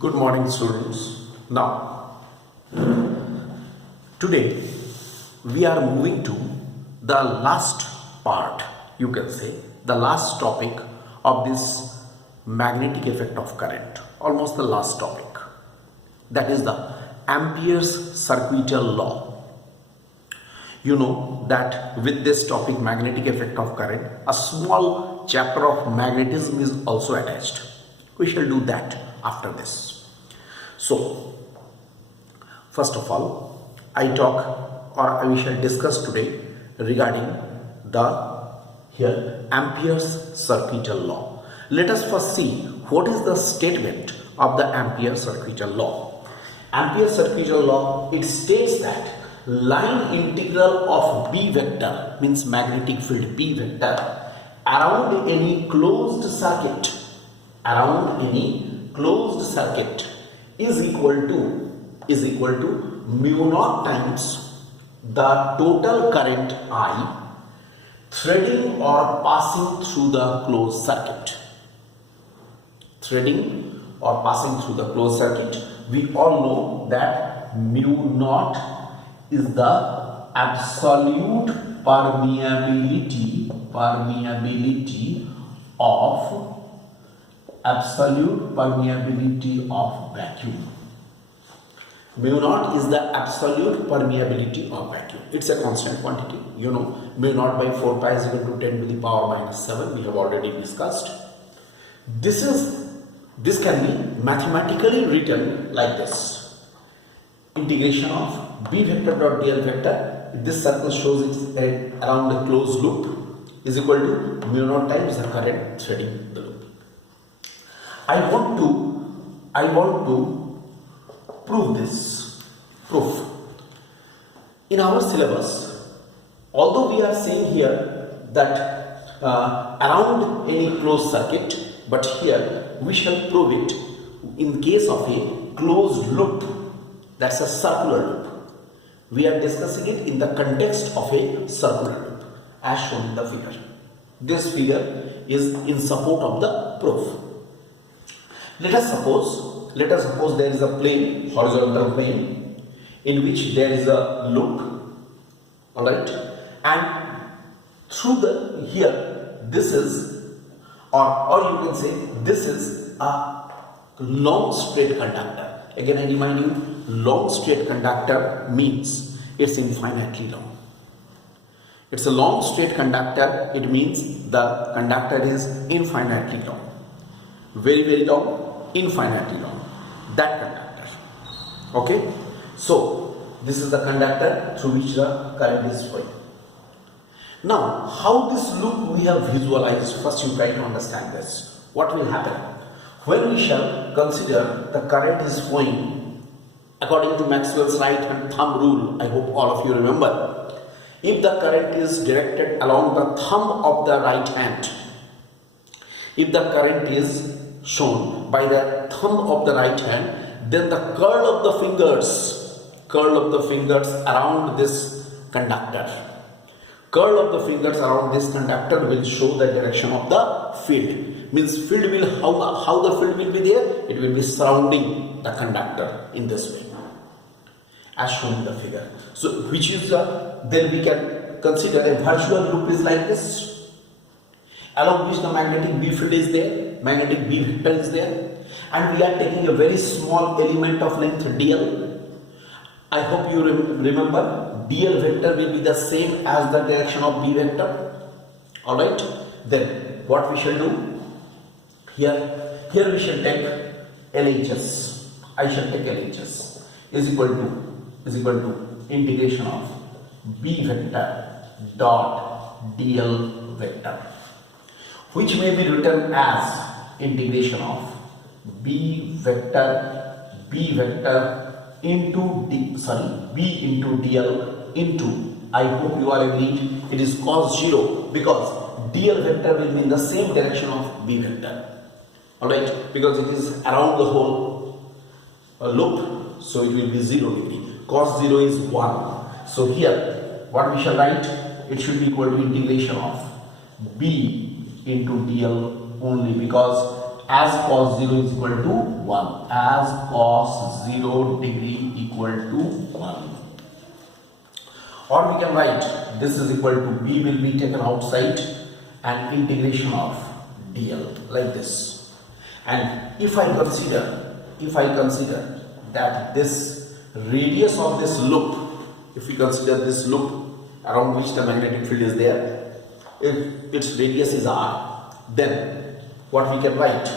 Good morning, students. Now, today we are moving to the last part, you can say, the last topic of this magnetic effect of current, almost the last topic. That is the Ampere's circuital law. You know that with this topic, magnetic effect of current, a small chapter of magnetism is also attached. We shall do that after this. So, first of all, I shall discuss today regarding the Ampere's circuital law. Let us first see what is the statement of the Ampere circuital law. Ampere circuital law, it states that line integral of B vector, means magnetic field B vector, around any closed circuit is equal to mu naught times the total current I threading or passing through the closed circuit. We all know that mu naught is the absolute permeability of vacuum. Mu naught is the absolute permeability of vacuum. It's a constant quantity. You know, mu naught by 4 pi is equal to 10 to the power minus 7. We have already discussed. This can be mathematically written like this. Integration of B vector dot dl vector. This circle shows it's around the closed loop is equal to mu naught times the current threading the loop. I want to prove this. In our syllabus, although we are saying here that around any closed circuit, but here we shall prove it in case of a closed loop, that's a circular loop. We are discussing it in the context of a circular loop as shown in the figure. This figure is in support of the proof. Let us suppose there is a plane, horizontal plane, in which there is a loop, alright, and through this is, or you can say this is a long straight conductor. Again I remind you, long straight conductor means it's infinitely long. It's a long straight conductor, it means the conductor is infinitely long. Very, very long, infinitely long. That conductor. Okay? So, this is the conductor through which the current is flowing. Now, how this loop we have visualized, first you try to understand this. What will happen? When we shall consider the current is flowing according to Maxwell's right hand thumb rule, I hope all of you remember. If the current is directed along the thumb of the right hand, if the current is shown by the thumb of the right hand, then the curl of the fingers around this conductor, will show the direction of the field. Means field will, how the field will be there? It will be surrounding the conductor in this way, as shown in the figure. So, which is then we can consider a virtual loop is like this, along which the magnetic B field is there, magnetic B vector is there, and we are taking a very small element of length dl. I hope you remember dl vector will be the same as the direction of B vector. Alright, then what we shall do? Here we shall take LHS. I shall take LHS is equal to integration of B vector dot dl vector, which may be written as integration of B vector into B into dl into, I hope you are agreed, it is cos 0 because dl vector will be in the same direction of B vector. Alright, because it is around the whole loop, so it will be 0 degree. Cos 0 is 1. So here, what we shall write? It should be equal to integration of B into dl only, because as cos 0 is equal to 1, as cos 0 degree equal to 1. Or we can write this is equal to b will be taken outside and integration of dl like this. And if I consider that this radius of this loop, if we consider this loop around which the magnetic field is there, if its radius is r, then what we can write,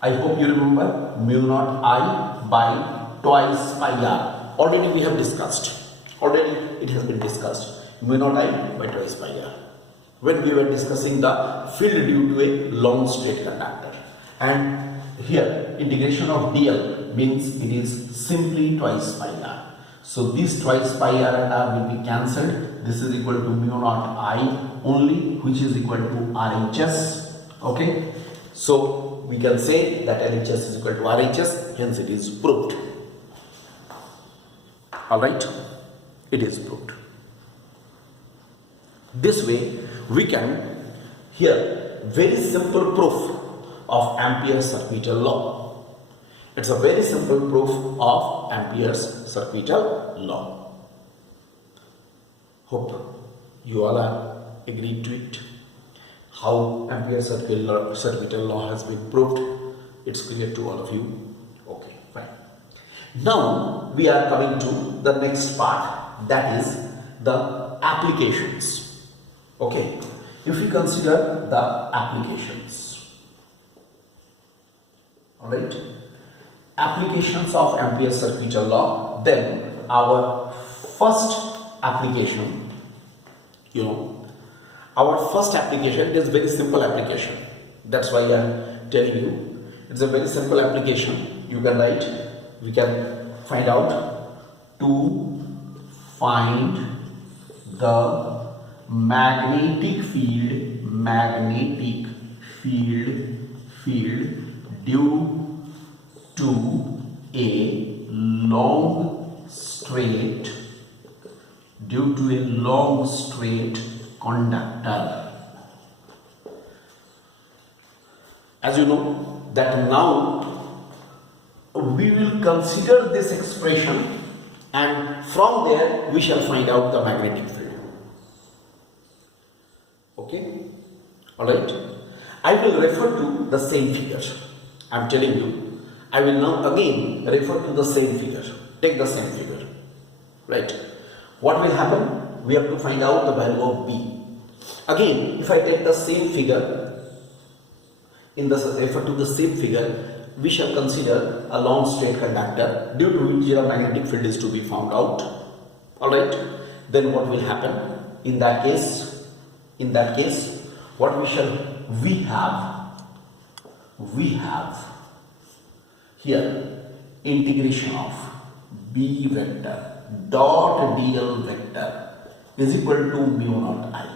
I hope you remember, mu naught I by twice pi r. Already we have discussed, already it has been discussed, mu naught I by twice pi r, when we were discussing the field due to a long straight conductor. And here integration of dl means it is simply twice pi r. So this twice pi r and r will be cancelled. This is equal to mu naught I only, which is equal to RHS. Okay, so we can say that LHS is equal to RHS, hence it is proved. Alright, it is proved. This way we can hear very simple proof of Ampere's circuital law. It's a very simple proof of Ampere's circuital law. Hope you all are agreed to it. How Ampere's circuital law has been proved, it's clear to all of you. Okay, fine. Now we are coming to the next part, that is the applications. Okay, if we consider the applications, alright, applications of Ampere's circuital law, then our first application, our first application is very simple application. That's why I am telling you. It's a very simple application. You can write, we can find out to find the magnetic field due to a long straight conductor. As you know that now we will consider this expression, and from there we shall find out the magnetic field. Okay, alright, I will refer to the same figure. I am telling you, I will now again refer to the same figure. Take the same figure, right? What will happen? We have to find out the value of B. Again, if I take the same figure, refer to the same figure, we shall consider a long straight conductor due to which the magnetic field is to be found out. Alright, then what will happen? In that case, what we have here integration of B vector dot dl vector is equal to mu naught I.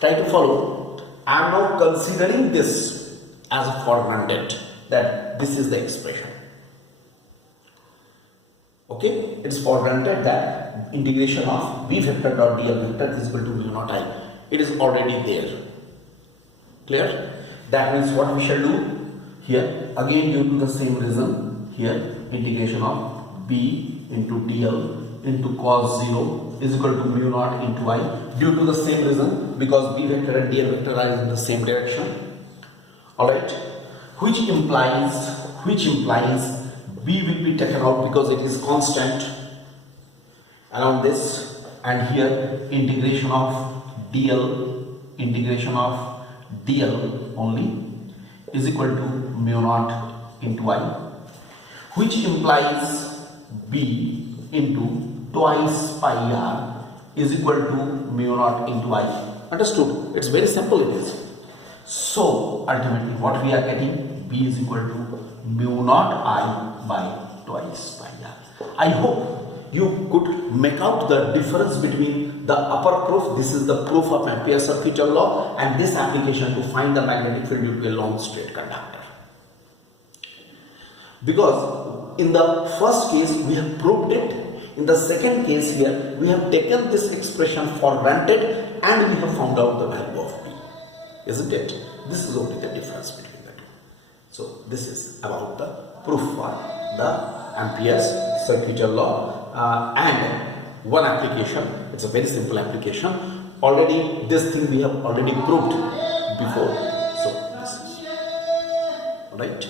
Try to follow. I am now considering this as for granted that this is the expression. Okay, it's for granted that integration of B vector dot dl vector is equal to mu naught I. It is already there. Clear? That means what we shall do here, again due to the same reason, here integration of B into dl into cos 0 is equal to mu naught into I, due to the same reason, because B vector and dl vector are in the same direction. Alright, which implies B will be taken out because it is constant around this, and here integration of dl only is equal to mu naught into I, which implies B into twice pi r is equal to mu naught into I. Understood? It's very simple, it is. So ultimately what we are getting, B is equal to mu naught I by twice pi r. I hope you could make out the difference between the upper proof, this is the proof of Ampere's circuital law, and this application to find the magnetic field due to a long straight conductor. Because in the first case we have proved it, in the second case here we have taken this expression for granted and we have found out the value of B. Isn't it? This is only the difference between the two. So this is about the proof for the Ampere's circuital law and one application. It's a very simple application. Already this thing we have already proved before. So this is right.